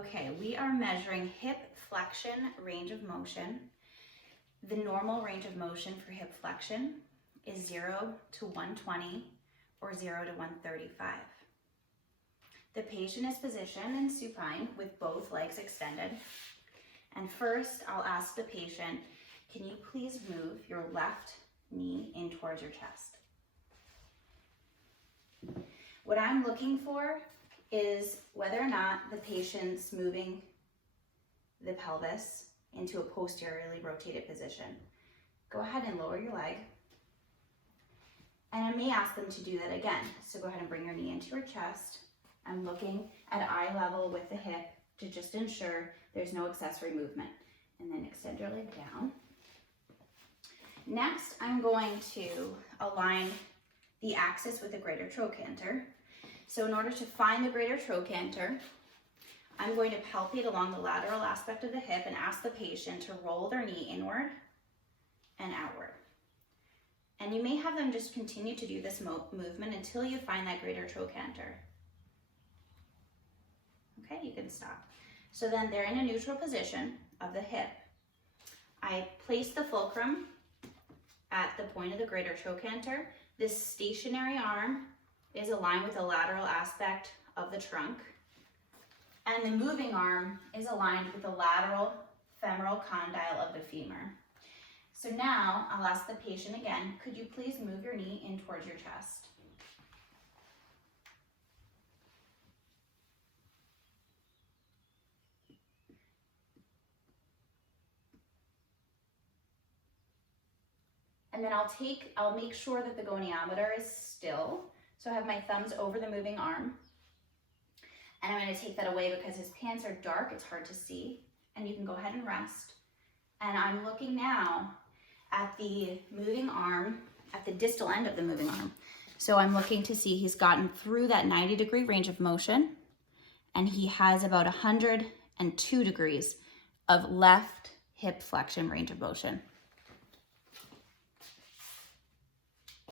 Okay, we are measuring hip flexion range of motion. The normal range of motion for hip flexion is 0 to 120 or 0 to 135. The patient is positioned in supine with both legs extended. And first, I'll ask the patient, can you please move your left knee in towards your chest? What I'm looking for is whether or not the patient's moving the pelvis into a posteriorly rotated position. Go ahead and lower your leg. And I may ask them to do that again. So go ahead and bring your knee into your chest. I'm looking at eye level with the hip to just ensure there's no accessory movement. And then extend your leg down. Next, I'm going to align the axis with the greater trochanter. So in order to find the greater trochanter, I'm going to palpate along the lateral aspect of the hip and ask the patient to roll their knee inward and outward. And you may have them just continue to do this movement until you find that greater trochanter. Okay, you can stop. So then they're in a neutral position of the hip. I place the fulcrum at the point of the greater trochanter. This stationary arm is aligned with the lateral aspect of the trunk. And the moving arm is aligned with the lateral femoral condyle of the femur. So now I'll ask the patient again, could you please move your knee in towards your chest? And then I'll make sure that the goniometer is still. So I have my thumbs over the moving arm. And I'm going to take that away because his pants are dark, it's hard to see. And you can go ahead and rest. And I'm looking now at the moving arm, at the distal end of the moving arm. So I'm looking to see he's gotten through that 90-degree range of motion, and he has about 102 degrees of left hip flexion range of motion.